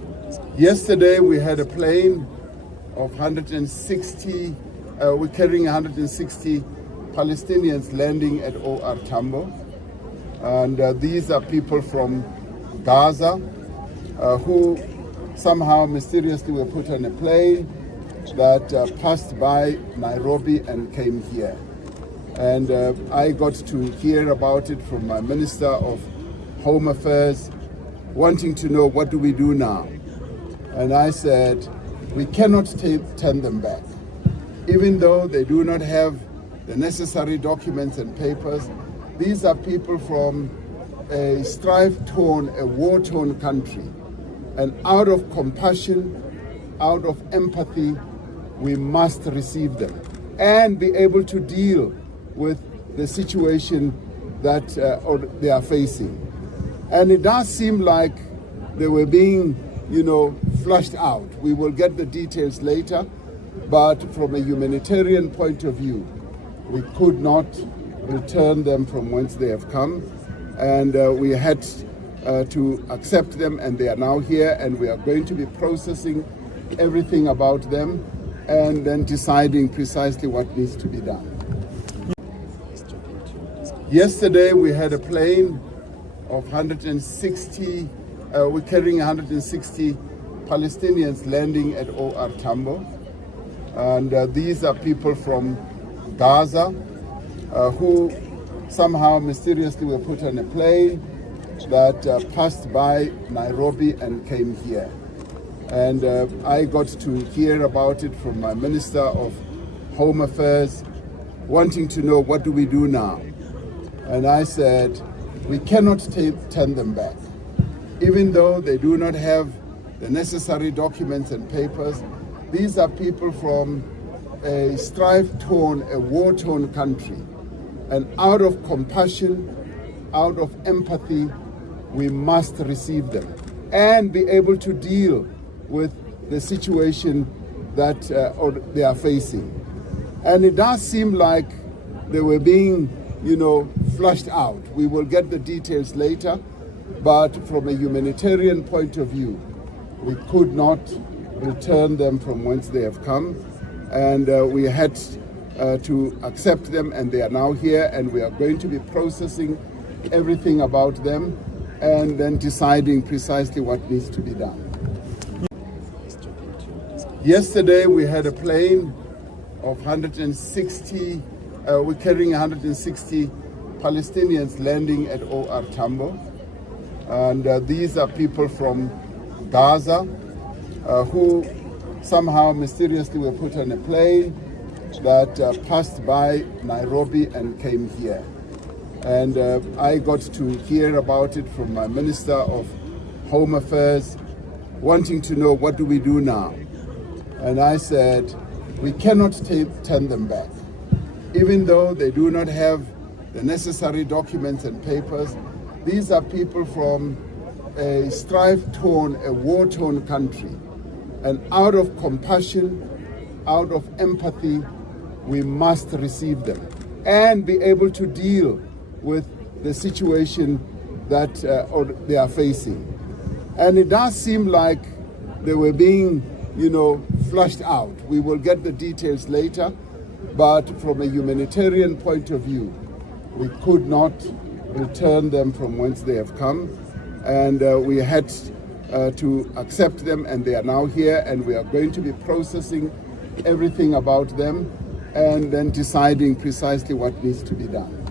Yesterday we had a plane of 160, we're carrying 160 Palestinians landing at OR Tambo. And these are people from Gaza who somehow mysteriously were put on a plane that passed by Nairobi and came here. And I got to hear about it from my Minister of Home Affairs, wanting to know what do we do now. And I said, we cannot turn them back. Even though they do not have the necessary documents and papers, these are people from a strife-torn, a war-torn country. And out of compassion, out of empathy, we must receive them and be able to deal with the situation that they are facing. And it does seem like they were being, flushed out. We will get the details later, but from a humanitarian point of view, we could not return them from whence they have come, and we had to accept them, and they are now here, and we are going to be processing everything about them and then deciding precisely what needs to be done. Yesterday we had a plane of 160, we're carrying 160 Palestinians landing at OR Tambo. And these are people from Gaza who somehow mysteriously were put on a plane that passed by Nairobi and came here. And I got to hear about it from my Minister of Home Affairs, wanting to know what do we do now. And I said, we cannot turn them back. Even though they do not have the necessary documents and papers, these are people from a strife-torn, a war-torn country. And out of compassion, out of empathy, we must receive them and be able to deal with the situation that they are facing. And it does seem like they were being, flushed out. We will get the details later, but from a humanitarian point of view, we could not return them from whence they have come, and we had to accept them, and they are now here, and we are going to be processing everything about them and then deciding precisely what needs to be done. Yesterday we had a plane of 160, we're carrying 160 Palestinians landing at OR Tambo. And these are people from Gaza who somehow mysteriously were put on a plane that passed by Nairobi and came here. And I got to hear about it from my Minister of Home Affairs, wanting to know what do we do now. And I said, we cannot turn them back. Even though they do not have the necessary documents and papers, these are people from a strife-torn, a war-torn country. And out of compassion, out of empathy, we must receive them and be able to deal with the situation that they are facing. And it does seem like they were being, flushed out. We will get the details later, but from a humanitarian point of view, we could not return them from whence they have come, and we had to accept them, and they are now here, and we are going to be processing everything about them and then deciding precisely what needs to be done.